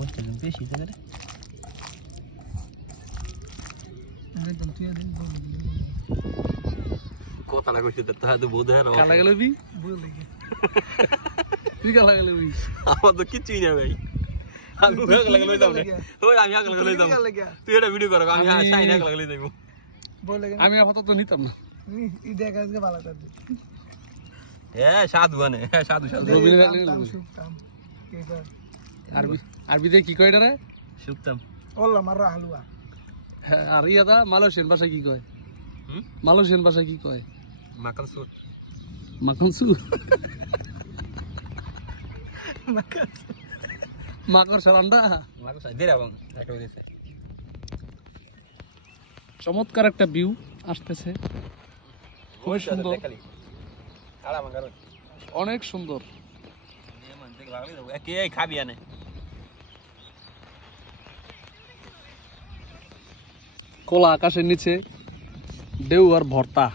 বসতে দিন বেশি জায়গা রে একদম তুই দিন কথা না কইতে তা তো বোধ হয় কালা গেলবি বল লাগি তুই কালা গেলবি আমার তো কিছুই না ভাই আমি কালা গেলই যাব ওই আমি কালা গেলই যাব তুই এটা ভিডিও কর আমি শাইন কালা গেলই যাব বল লাগি আমি আপাতত তো নিতাম না ই দেখ আজকে ভালো কাজ এ সাধু আনে সাধু সাধু আরবিতে কি কয় এটা রে শুকতাম ওলা মারা হালুয়া আর ইয়াদা মালয়েশিয়ান ভাষা কি কয় মালয়েশিয়ান ভাষা কি কয় মাখন সুর মাখন সুর মাকর সারান্ডা মাখন সাই দেরা বং একটা দিছে চমৎকার একটা ভিউ আসতেছে খুব সুন্দর অনেক সুন্দর কে খাবি আনে খোলা আকাশের নিচে ঢেউ আর ভর্তা